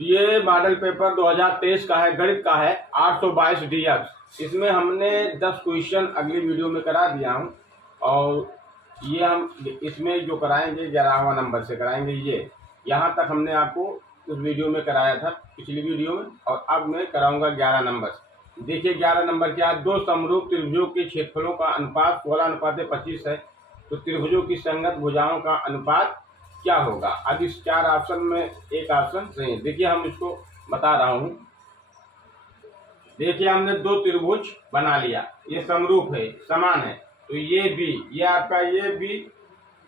ये model paper 2023 का है, गणित का है, 822 DX। इसमें हमने 10 क्वेश्चन अगली वीडियो में करा दिया हूँ और ये हम इसमें जो कराएंगे 11वां नंबर से कराएंगे। ये यहाँ तक हमने आपको उस वीडियो में कराया था, पिछली वीडियो में, और अब मैं कराऊंगा 11 नंबर। देखिए 11 नंबर क्या है। दो समरूप त्रिभुजों के क्षेत्रफलों का अनुपात 16:25 है, तो त्रिभुजों की संगत भुजाओं का अनुपात क्या होगा। अब इस 4 ऑप्शन में एक ऑप्शन सही है। देखिए हम इसको बता रहा हूँ। देखिए हमने दो त्रिभुज बना लिया, ये समरूप है, समान है, तो ये बी, ये आपका ये बी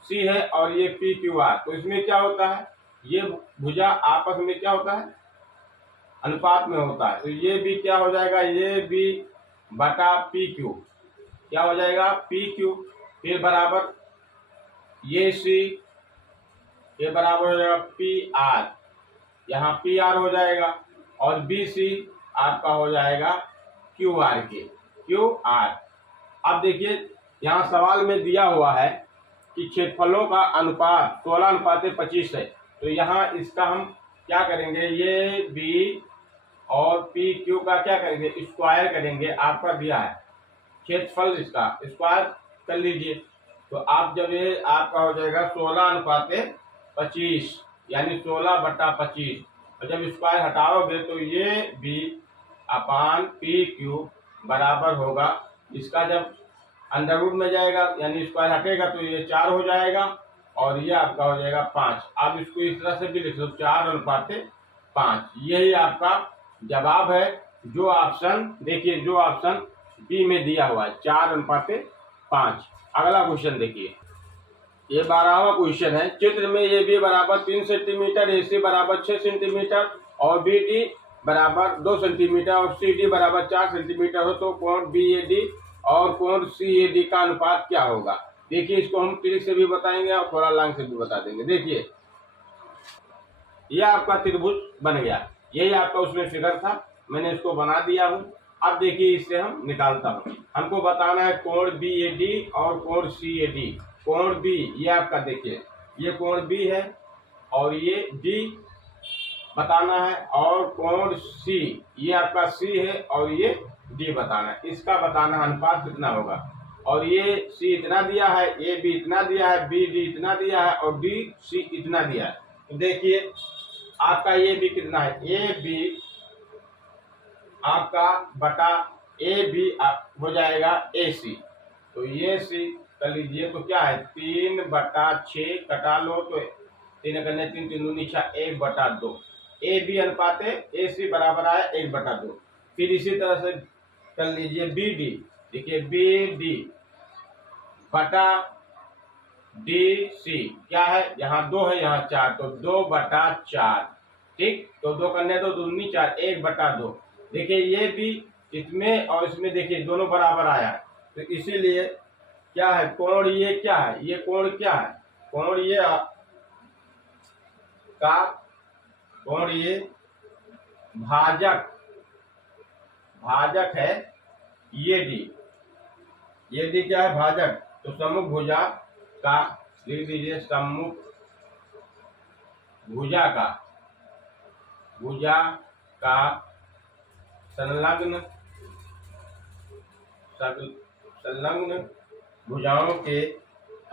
सी है और ये पी क्यू आर। तो इसमें क्या होता है, ये भुजा आपस में क्या होता है, अनुपात में होता है। तो ये भी क्या हो जाएगा, ये बी बटा पी क्यू, क्या हो जाएगा पी क्यू, फिर बराबर ये सी, ये बराबर हो जाएगा पी आर, यहाँ पी आर हो जाएगा, और बी सी आपका हो जाएगा क्यू आर के, क्यू आर। अब देखिए यहाँ सवाल में दिया हुआ है कि क्षेत्रफलों का अनुपात 16:25 है, तो यहाँ इसका हम क्या करेंगे, ये बी और पी क्यू का क्या करेंगे, स्क्वायर करेंगे। आपका दिया है क्षेत्रफल, इसका स्क्वायर कर लीजिए। तो आप जब ये आपका हो जाएगा 16:25 यानी 16/25, और जब स्क्वायर हटाओगे तो ये बी अपान पी क्यू बराबर होगा, इसका जब अंडर रूट में जाएगा यानी स्क्वायर हटेगा तो ये 4 हो जाएगा, और ये आपका हो जाएगा 5। आप इसको इस तरह से भी लिख सकते हो, 4:5। यही आपका जवाब है। जो ऑप्शन देखिए, जो ऑप्शन बी में दिया हुआ है 4:5। अगला क्वेश्चन देखिए, ये 12वां क्वेश्चन है। चित्र में ए बी बराबर 3 सेंटीमीटर, ए सी बराबर 6 सेंटीमीटर और बी डी बराबर 2 सेंटीमीटर और सी डी बराबर 4 सेंटीमीटर हो, तो कोण बी ए डी और कोण सी ए डी का अनुपात क्या होगा। देखिए इसको हम ट्रिक से भी बताएंगे और थोड़ा लांग से भी बता देंगे। देखिए ये आपका त्रिभुज बन गया, यही आपका उसमें फिगर था, मैंने इसको बना दिया हूँ। अब देखिए इससे हम निकालता हूँ। हमको बताना है कोण बी ए डी और कोण सी ए डी। कोण बी ये आपका देखिए, ये कोण बी है और ये डी बताना है, और कोण सी ये आपका सी है और ये डी बताना है। इसका बताना है अनुपात कितना होगा, और ये सी इतना दिया है, ए बी इतना दिया है, बी डी इतना दिया है और डी सी इतना दिया है। तो देखिए आपका ये बी कितना है, ए बी आपका बटा ए बी हो जाएगा ए सी, तो ये सी कर लीजिए, तो क्या है 3/6 कटा लो तो 3 करने 3 3 दूनी 6, 1/2। ए बी अनुपात ए सी बराबर आया 1/2। फिर इसी तरह से कर लीजिए बी डी। देखिए बी डी बटा डी सी क्या है, यहाँ 2 है यहाँ 4, तो 2/4। ठीक, तो 2 करने 2 दूनी 4, 1/2। देखिए ये भी इसमें और इसमें देखिए दोनों बराबर आया, तो इसीलिए क्या है, कोण ये क्या है, ये कोण क्या है, कोण ये का कोण ये भाजक है ये डी क्या है, भाजक। तो सम्मुख भुजा का लिख दीजिए, सम्मुख भुजा का संलग्न भुजाओं के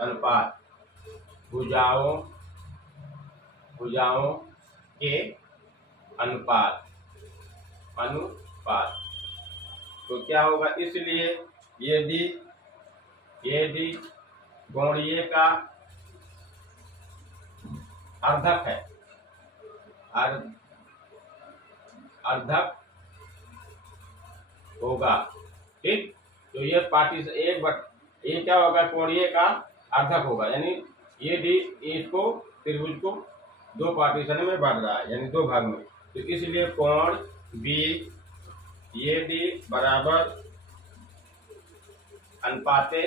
अनुपात, भुजाओं के अनुपात। तो क्या होगा, इसलिए ये डी कोण ये का अर्धक है, अर्धक होगा। ठीक, तो ये पार्टीशन ये क्या होगा, कोण ये का अर्धक होगा, यानी ये डी इसको त्रिभुज को 2 पार्टीशन में बांट रहा है, यानी 2 भाग में। तो इसलिए कोण बी ये डी बराबर अनुपाते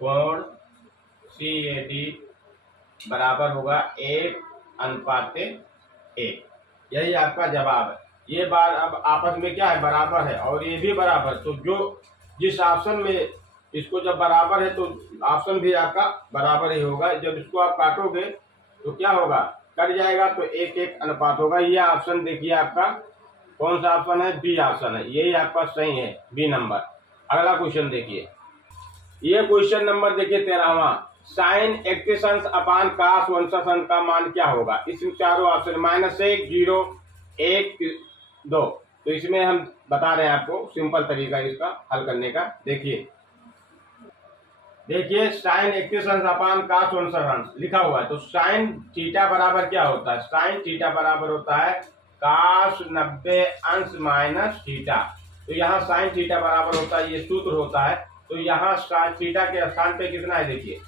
कोण सी ए डी बराबर होगा 1:1। यही आपका जवाब है। ये बार अब आपस में क्या है, बराबर है, और ये भी बराबर। तो जो जिस ऑप्शन में इसको जब बराबर है तो ऑप्शन भी आपका बराबर ही होगा। जब इसको आप काटोगे तो क्या होगा, कट जाएगा तो 1:1 अनुपात होगा। ये ऑप्शन देखिए आपका कौन सा ऑप्शन है, बी ऑप्शन है, यही आपका सही है, बी नंबर। अगला क्वेश्चन देखिए, ये क्वेश्चन नंबर देखिए 13वां, साइन 31 अंश अपान काश 59 अंश का मान क्या होगा। इसमें चारों ऑप्शन -1, 0, 1, 2। तो इसमें हम बता रहे हैं आपको सिंपल तरीका इसका हल करने का। देखिए साइन 31 अंश अपान काश 59 अंश लिखा हुआ है, तो साइन थीटा बराबर क्या होता है, साइन थीटा बराबर होता है काश 90 अंश माइनस थीटा। तो यहाँ साइन थीटा बराबर होता है, ये सूत्र होता है। तो यहाँ थीटा के स्थान पे कितना है, देखिए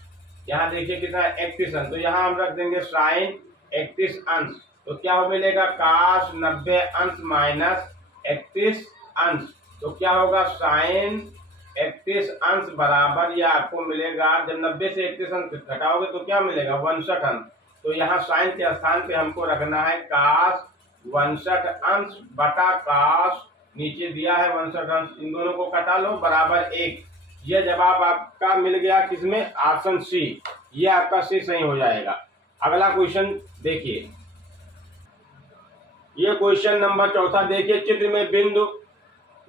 यहाँ देखिए कितना है 31 अंश, तो यहाँ हम रख देंगे साइन 31 अंश। तो क्या हो मिलेगा, काश 90 अंश माइनस 31 अंश। तो क्या होगा, साइन 31 अंश बराबर, या आपको मिलेगा जब 90 से 31 अंश घटाओगे तो क्या मिलेगा, 62 अंश। तो यहाँ साइन के स्थान पे हमको रखना है काश 62 अंश बटा काश, नीचे दिया है 62 अंश, इन दोनों को कटा लो बराबर 1। यह जवाब आपका मिल गया किसमें, ऑप्शन सी, ये आपका सी सही हो जाएगा। अगला क्वेश्चन देखिए, ये क्वेश्चन नंबर 4 देखिए, चित्र में बिंदु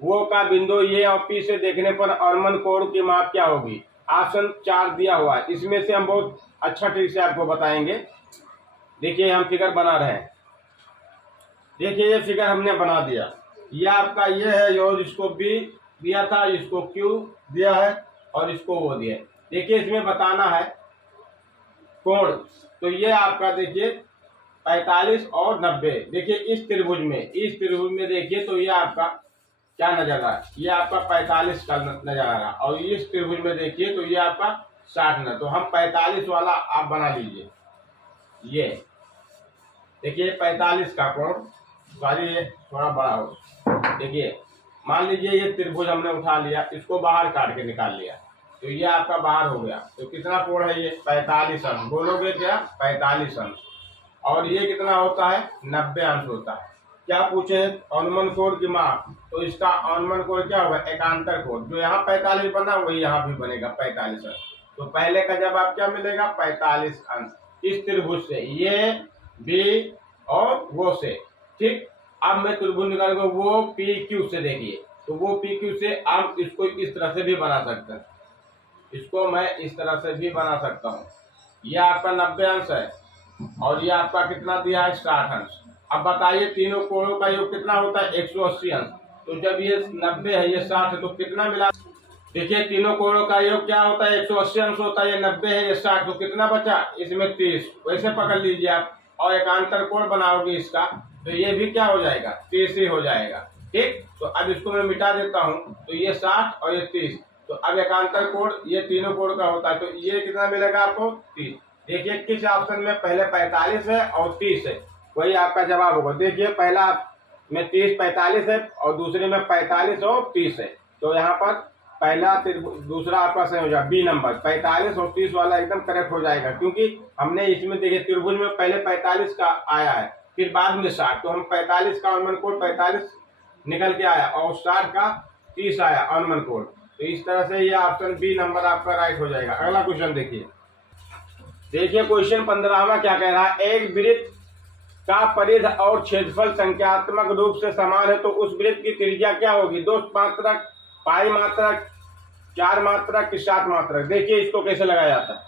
वो का बिंदु ये और पी से देखने पर ऑर्मन कोण की माप क्या होगी। ऑप्शन 4 दिया हुआ है, इसमें से हम बहुत अच्छा ट्रिक से आपको बताएंगे। देखिए हम फिगर बना रहे हैं, देखिए ये फिगर हमने बना दिया, ये आपका ये है, और इसको बी दिया था, इसको क्यू दिया है और इसको वो दिया है। देखिए इसमें बताना है कोण, तो ये आपका देखिए 45 और 90। देखिए इस त्रिभुज में देखिए तो ये आपका क्या नजर आ रहा है, ये आपका 45 का नजर आ रहा है, और इस त्रिभुज में देखिए तो ये आपका 60 न। तो हम 45 वाला आप बना लीजिए, ये देखिए 45 का कोण, सॉरी ये थोड़ा बड़ा हो। देखिए मान लीजिए ये त्रिभुज हमने उठा लिया, इसको बाहर काट के निकाल लिया, तो ये आपका बाहर हो गया। तो कितना कोण है ये, 45 अंश, बोलोगे क्या 45 अंश, और ये कितना होता है 90 अंश होता है। क्या पूछे, अनुमान कोण की माप, तो इसका अनुमान कोण क्या होगा, एकांतर कोण, जो यहाँ 45 बना वही यहाँ भी बनेगा 45 अंश। तो पहले का जवाब क्या मिलेगा, 45 अंश इस त्रिभुज से, ये बी और वो से, ठीक। अब मैं त्रिभुज निकालूंगा वो पी क्यू से, देखिए तो वो पी क्यू से आप इसको इस तरह से भी बना सकते हैं, इसको मैं इस तरह से भी बना सकता हूँ। यह आपका 90 अंश है और ये आपका कितना दिया है, 60 अंश। अब बताइए तीनों कोणों का योग कितना होता है, 180 अंश। तो जब ये 90 है ये 60 है तो कितना मिला, देखिए तीनों कोणों का योग क्या होता है, 180 अंश होता है, ये 90 है ये 60, तो कितना बचा, इसमें 30। वैसे पकड़ लीजिए आप, और एकांतर कोण बनाओगे इसका तो ये भी क्या हो जाएगा, 30 ही हो जाएगा, ठीक। तो अब इसको मैं मिटा देता हूँ, तो ये 60 और ये 30। तो अब एकांतर कोण ये तीनों कोण का होता है, तो ये कितना मिलेगा आपको, 30। देखिए किस ऑप्शन में पहले 45 है और 30 है, वही आपका जवाब होगा। देखिए पहला में 30 45 है और दूसरे में 45 और 30 है, तो यहाँ पर पहला दूसरा आपका सही हो जाएगा, बी नंबर 45 और 30 वाला एकदम करेक्ट हो जाएगा, क्योंकि हमने इसमें देखिए त्रिभुज में पहले 45 का आया है फिर बाद में 60, तो हम 45 का अनुमान कोण 45 निकल के आया और 60 का 30 आया अनुमान कोण। तो इस तरह से ये ऑप्शन बी नंबर आपका राइट हो जाएगा। अगला क्वेश्चन देखिए, क्वेश्चन 15वां क्या कह रहा है, एक वृत्त का परिध और क्षेत्रफल संख्यात्मक रूप से समान है तो उस वृत्त की त्रिज्या क्या होगी, 2 मात्रक, पाई मात्रक, 4 मात्रक कि 7 मात्रक। देखिए इसको कैसे लगाया जाता है।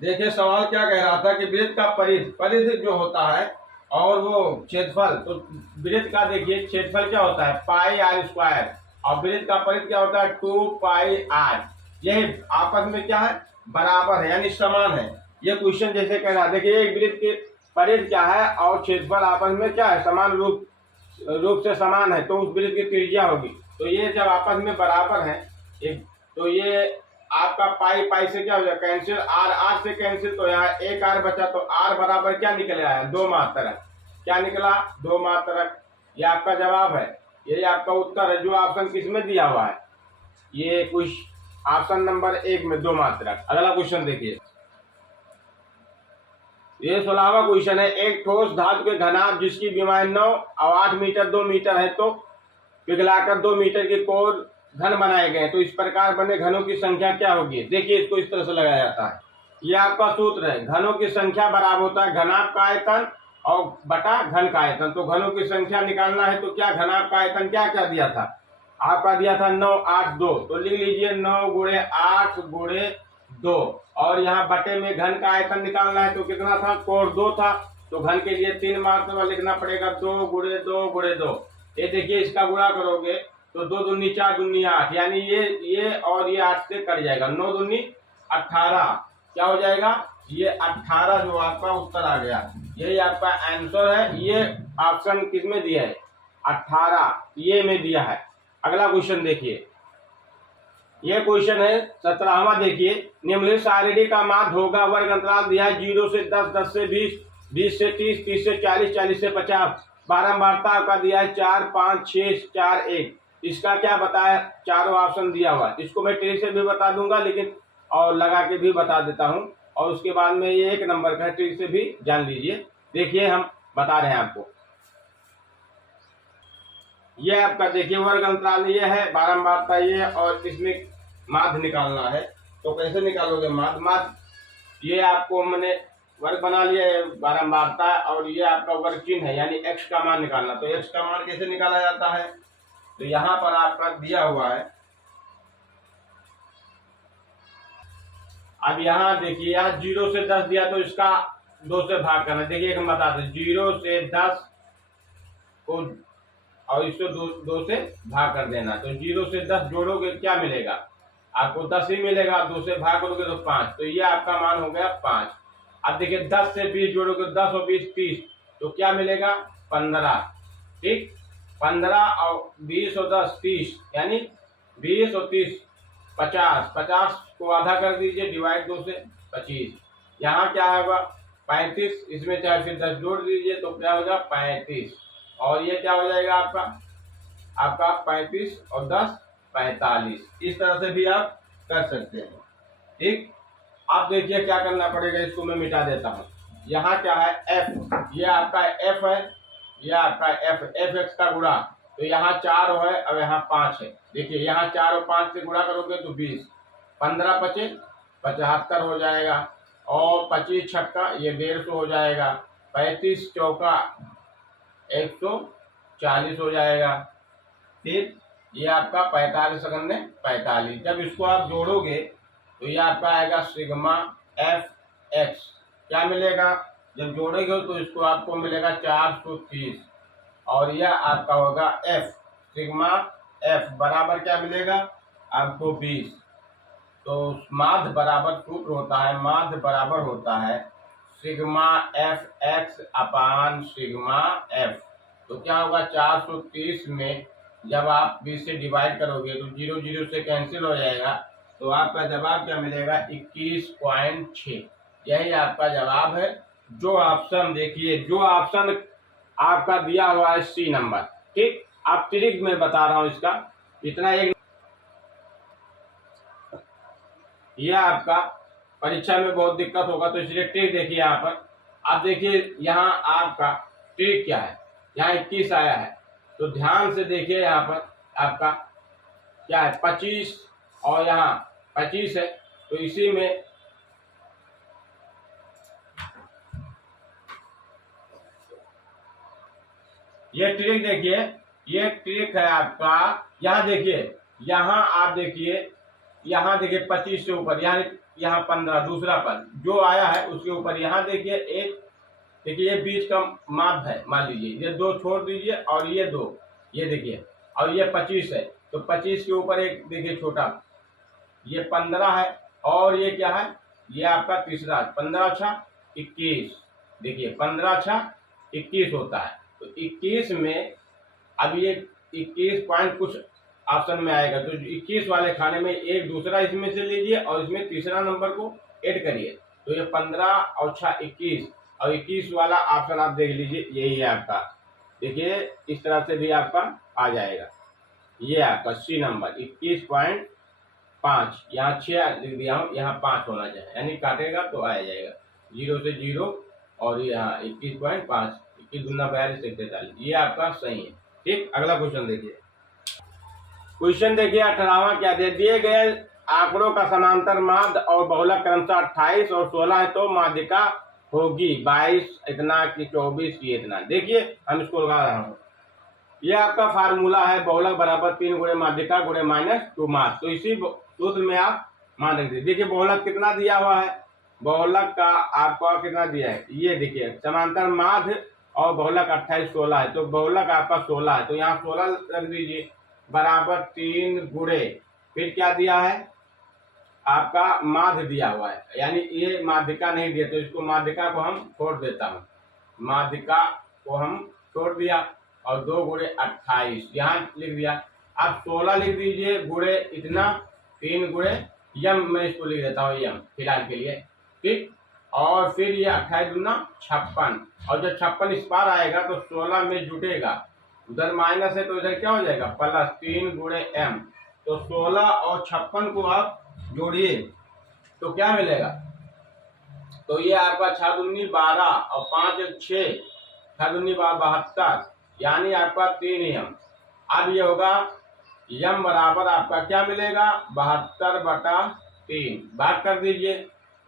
देखिए सवाल क्या कह रहा था कि वृत्त का परिध जो होता है और वो क्षेत्रफल, तो वृत्त का देखिए क्षेत्रफल क्या होता है, पाई आर स्क्वायर, और वृत्त का परिध क्या होता है, 2 पाई आर। यही आपस में क्या है, बराबर है यानी समान है। ये क्वेश्चन जैसे कह रहा है, देखिए एक वृत्त के परिध क्या है और क्षेत्रफल आपस में क्या है, समान रूप से समान है, तो उस वृत्त की त्रिज्या होगी। तो ये जब आपस में बराबर है एक, तो ये आपका पाई से क्या हो जाएगा, कैंसिल, आर से कैंसिल, तो यहाँ एक आर बचा, तो आर बराबर क्या निकल आया, 2 मात्रक। क्या निकला, 2 मात्रक। ये आपका जवाब है, यही आपका उत्तर है जो ऑप्शन किसमें दिया हुआ है, ये कुछ ऑप्शन नंबर 1 में 2 मात्रक। अगला क्वेश्चन देखिए, ये 16वां क्वेश्चन है, एक ठोस धातु के घनाभ जिसकी विमाएं 9 और 8 मीटर 2 मीटर है तो पिघलाकर 2 मीटर के कोर घन बनाए गए, तो इस प्रकार बने घनों की संख्या क्या होगी। देखिए इसको इस तरह से लगाया जाता है, ये आपका सूत्र है, घनों की संख्या बराबर होता है घनाभ का आयतन और बटा घन का आयतन। तो घनों की संख्या निकालना है तो क्या, घनाभ का आयतन क्या क्या दिया था आपका, दिया था 9 8 2, तो लिख लीजिए 9 गुणे 8 गुणे 2। और यहाँ बटे में घन का आयतन निकालना है तो कितना था, कोण 2 था, तो घन के लिए 3 मात्रा लिखना पड़ेगा, 2 गुणे 2 गुणे 2। ये देखिए इसका गुणा करोगे तो 2 दूनी 4 दूनी 8, यानी ये और ये 8 से कट जाएगा, 9 दूनी 18, क्या हो जाएगा, ये 18 जो आपका उत्तर आ गया। यही आपका आंसर है। ये ऑप्शन किस में दिया है, 18 ये में दिया है। अगला क्वेश्चन देखिए, ये क्वेश्चन है 17वां। देखिए निम्नलिखित सारणी का माध्य होगा, वर्ग अंतराल दिया है 0 से 10, 10 से 20, 20 से 30, 30 से 40, 40 से 50। बारंबारता आपका दिया है 4 5 6 4 1। इसका क्या बताया, चारों ऑप्शन दिया हुआ है। इसको मैं ट्रिक से भी बता दूंगा, लेकिन और लगा के भी बता देता हूं, और उसके बाद में ये 1 नंबर का ट्रिक से भी जान लीजिए। देखिए हम बता रहे हैं आपको, ये आपका देखिए वर्ग अंतराल ये है, बारंबारता ये, और इसमें माध्य निकालना है। तो कैसे निकालोगे माध्य, माध्य ये आपको मैंने वर्ग बना लिया है बारंबारता, और ये आपका वर्ग चिन्ह है, यानी x का मान निकालना। तो x का मान कैसे निकाला जाता है, तो यहाँ पर आपका दिया हुआ है। अब यहाँ देखिए, यहाँ 0 से 10 दिया तो इसका 2 से भाग करना। देखिए हम बताते हैं, 0 से 10 को और इसको 2 से भाग कर देना। तो 0 से 10 जोड़ोगे क्या मिलेगा आपको, 10 ही मिलेगा। 2 से भाग करोगे तो 5, तो ये आपका मान हो गया 5। अब देखिए 10 से 20 जोड़ोगे, 10 और 20 30, तो क्या मिलेगा 15। ठीक, 15 और 20 और 10 30, यानी 20 और 30 50, 50 को आधा कर दीजिए, डिवाइड 2 से 25। यहाँ क्या होगा 35, इसमें चाहे फिर 10 जोड़ दीजिए तो क्या होगा 35, और ये क्या हो जाएगा आपका 35 और 10 45। इस तरह से भी आप कर सकते हैं। ठीक, आप देखिए क्या करना पड़ेगा, इसको मैं मिटा देता हूँ। यहाँ क्या है f, ये आपका f है, ये आपका f x का गुणा, तो यहाँ 4 है और यहाँ 5 है। देखिए यहाँ 4 और 5 से गुणा करोगे तो 20, 15 पचे 75 हो जाएगा, और 25 छक्का ये 150 हो जाएगा, 35 चौका 140 हो जाएगा। फिर ये आपका 45 सेकंड में 45। जब इसको आप जोड़ोगे तो ये आपका आएगा सिग्मा एफ एक्स। क्या मिलेगा, जब जोड़ेगे तो इसको आपको मिलेगा 430, और यह आपका होगा एफ, सिग्मा एफ बराबर क्या मिलेगा आपको 20। तो माध्य बराबर सूत्र होता है, माध्य बराबर होता है सिग्मा एफ एक्स अपान सिग्मा एफ। तो क्या होगा 430 में जब आप 20 से डिवाइड करोगे तो 0 0 से कैंसिल हो जाएगा, तो आपका जवाब क्या मिलेगा 21.6। यही आपका जवाब है। जो ऑप्शन देखिए, जो ऑप्शन आपका दिया हुआ है सी नंबर। ठीक, आप ट्रिक में बता रहा हूं इसका, इतना एक यह आपका परीक्षा में बहुत दिक्कत होगा, तो इसलिए ट्रिक देखिए यहाँ पर। आप देखिए यहाँ आपका ट्रिक क्या है, यहाँ 21 आया है, तो ध्यान से देखिए यहाँ पर आपका क्या है 25 और यहाँ 25 है, तो इसी में ये ट्रिक देखिए, ये ट्रिक है आपका। यहाँ देखिए, यहाँ आप देखिए, यहाँ देखिए 25 से ऊपर, यहाँ 15 दूसरा पद जो आया है उसके ऊपर यहाँ देखिए एक, देखिए ये बीच का माध्य है, मान लीजिए ये 2 छोड़ दीजिए और ये 2, ये देखिए, और ये 25 है, तो 25 के ऊपर एक देखिए छोटा, ये 15 है, और ये क्या है, ये आपका तीसरा 15 छा 21। देखिए 15 छा 21 होता है, तो 21 में अब ये 21 पॉइंट कुछ ऑप्शन में आएगा, तो 21 वाले खाने में एक दूसरा इसमें से लीजिए और इसमें तीसरा नंबर को ऐड करिए, तो ये 15 और 6 21, और 21 वाला ऑप्शन आप देख लीजिए, यही है आपका। देखिए इस तरह से भी आपका आ जाएगा। ये आपका सी नंबर 21.5, यहाँ 6 लिख दिया हूँ, यहाँ 5 होना चाहिए, यानी काटेगा तो आ जाएगा 0 से 0, और यहाँ 21.5, 21 दूना 42 से 43, ये आपका सही है। ठीक, अगला क्वेश्चन देखिए। क्वेश्चन देखिए 18वां क्या दिए गए आंकड़ों का समांतर माध्य और बहुलक क्रमशः 28 और 16 है, तो माध्यिका होगी 22 इतना कि 24 ये इतना। देखिए हम इसको लगा रहा हूँ, ये आपका फार्मूला है बहुलक बराबर 3 गुणे माध्यिका गुणे -2 माध्य। तो इसी सूत्र में आप मान रखिए। देखिए बहुलक कितना दिया हुआ है, बहुलक का आपका कितना दिया है, ये देखिए समांतर माध्य और बहुलक 28 16 है, तो बहुलक आपका 16 है, तो यहाँ 16 रख दीजिए बराबर 3 गुणे फिर क्या दिया है आपका माध्य दिया हुआ है, यानी ये माध्यिका नहीं दिया, तो इसको माध्यिका को हम छोड़ देता हूँ, माध्यिका को हम छोड़ दिया और 2 गुणे 28 यहाँ लिख दिया। अब 16 लिख दीजिए गुणे इतना 3 गुणे यम, मैं इसको लिख देता हूँ यम फिलहाल के लिए, ठीक। और फिर ये 28 दूना 56, और जब 56 इस पार आएगा तो 16 में जुटेगा, उधर माइनस है तो इधर क्या हो जाएगा प्लस 3 गुणे एम। तो 16 और 56 को आप जोड़िए तो क्या मिलेगा, तो ये आपका 6 दूनी 12 और 5 6, 6 दूनी 72, यानी आपका 3 यम। अब ये होगा यम बराबर आपका क्या मिलेगा 72/3, भाग कर दीजिए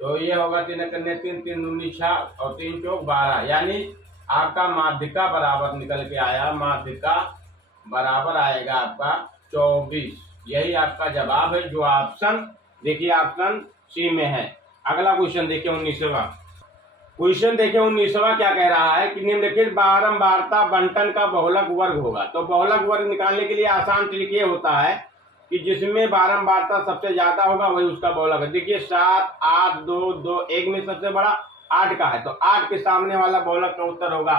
तो ये होगा 3 करने 3 3 दूनी 6 और 3 चौक 12, यानी आपका माध्यिका बराबर निकल के आया, माध्यिका बराबर आएगा आपका 24। यही आपका जवाब है, जो ऑप्शन देखिए ऑप्शन सी में है। अगला क्वेश्चन देखिए 19वां क्वेश्चन देखिए 19वां क्या कह रहा है कि निम्नलिखित बारंबारता बंटन का बहुलक वर्ग होगा। तो बहुलक वर्ग निकालने के लिए आसान ट्रिक ये होता है कि जिसमें बारंबारता सबसे ज्यादा होगा वही उसका बहुलक है। देखिए 7 8 2 2 1 में सबसे बड़ा 8 का है, तो 8 के सामने वाला बहुलक का उत्तर होगा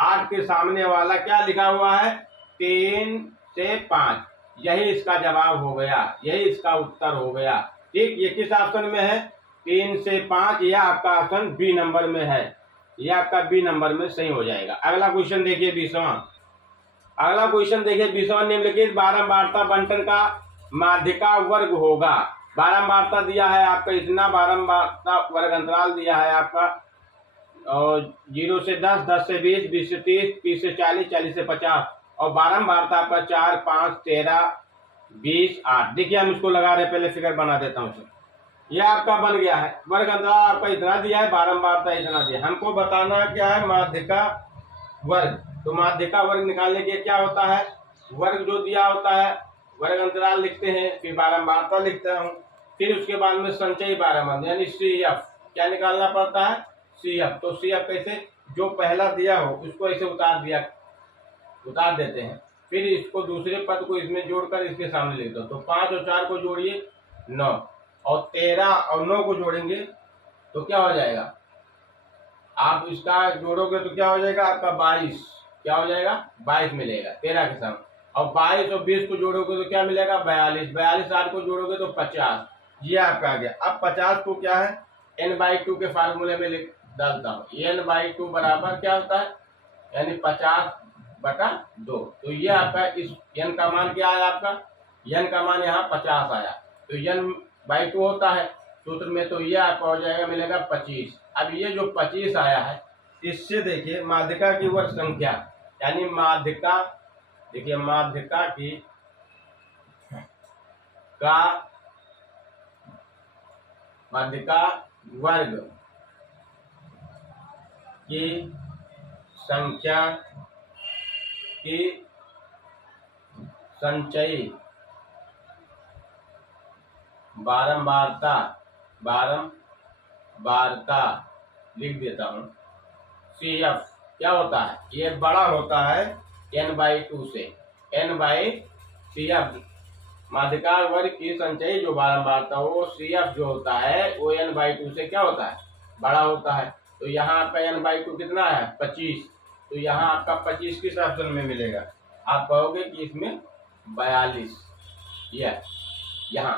8 के सामने वाला क्या लिखा हुआ है 3 से 5, यही इसका जवाब हो गया, यही इसका उत्तर हो गया, ठीक। ये किस ऑप्शन में है 3 से 5, यह आपका ऑप्शन बी नंबर में है, यह आपका बी नंबर में सही हो जाएगा। अगला क्वेश्चन देखिए 20वां, अगला क्वेश्चन देखिए 20वां निम्नलिखित बारंबारता बंटन का माध्यिका वर्ग होगा। बारंबारता दिया है आपका इतना, बारंबारता वर्ग अंतराल दिया है आपका और 0 से 10 10 से 20 20 से 30 30 से 40 40 से 50, और बारंबारता आपका 4 5 13 20 8। देखिए हम इसको लगा रहे, पहले फिगर बना देता हूँ। यह आपका बन गया है, वर्ग अंतराल आपका इतना दिया है, बारंबारता इतना दिया, हमको बताना क्या है माध्यिका वर्ग। तो माध्यिका वर्ग निकालने के क्या होता है, वर्ग जो दिया होता है वर्ग अंतराल लिखते हैं, फिर बारंबारता लिखता हूँ, फिर उसके बाद में संचयी बारंबारता यानी CF क्या निकालना पड़ता है CF। तो CF कैसे, जो पहला दिया हो उसको ऐसे उतार देते हैं, फिर इसको दूसरे पद को इसमें जोड़कर इसके सामने लिख दो। तो 5 और 4 को जोड़िए 9, और 13 और 9 को जोड़ेंगे तो क्या हो जाएगा, आप इसका जोड़ोगे तो क्या हो जाएगा आपका 22, क्या हो जाएगा 22 मिलेगा 13 के साथ, और 22 और 20 को जोड़ोगे तो क्या मिलेगा 42, 42 8 को जोड़ोगे तो 50, ये आपका आ गया। अब 50 को क्या है n/2 के फार्मूले में लिख डालता हूँ, n/2 बराबर क्या होता है यानी 50/2। तो ये आपका इस n का मान क्या आया आपका, n का मान यहाँ 50 आया, तो n/2 होता है सूत्र में, तो ये आपका हो जाएगा मिलेगा 25। अब ये जो 25 आया है इससे देखिए माध्यिका की वर्ग संख्या, यानी माध्यिका देखिए माध्यिका की माध्यिका वर्ग की संख्या की संचयी बारंबारता लिख देता हूँ CF क्या होता है, ये बड़ा होता है n/2 से, n/CF माध्यिका वर्ग की संचयी जो बारंबारता वो CF जो होता है वो n/2 से क्या होता है बड़ा होता है। तो यहाँ आपका n/2 कितना है 25, तो यहाँ आपका 25 किस ऑप्शन में मिलेगा, आप कहोगे कि इसमें 42 ये यहाँ,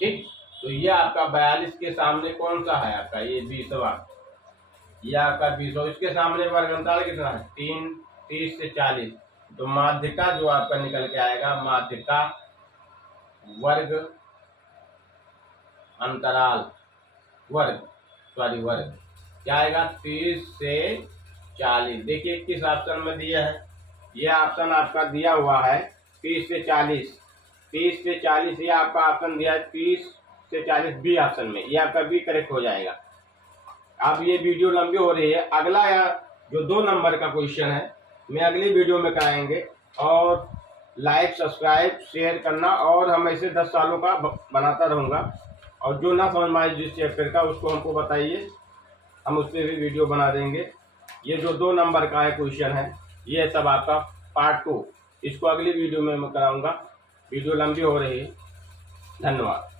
ठीक। तो ये आपका 42 के सामने कौन सा है आपका ये 20वां, ये आपका 20, इसके सामने वर्ग अंतराल कितना है 3 30 से 40, तो माध्यिका जो आपका निकल के आएगा माध्यिका वर्ग अंतराल वर्ग क्या आएगा 30 से 40। देखिए किस ऑप्शन में दिया है, यह ऑप्शन आपका दिया हुआ है 30 से 40, 30 से 40 ये आपका ऑप्शन दिया है 30 से 40 बी ऑप्शन में, ये आपका बी करेक्ट हो जाएगा। अब ये वीडियो लंबी हो रही है, अगला जो 2 नंबर का क्वेश्चन है मैं अगली वीडियो में कराएंगे। और लाइक सब्सक्राइब शेयर करना, और हम ऐसे 10 सालों का बनाता रहूँगा। और जो ना समझ में आए जिस चैप्टर का उसको हमको बताइए, हम उससे भी वीडियो बना देंगे। ये जो 2 नंबर का है क्वेश्चन है, ये सब आपका पार्ट 2, इसको अगली वीडियो में मैं कराऊंगा। वीडियो लंबी हो रही है। धन्यवाद।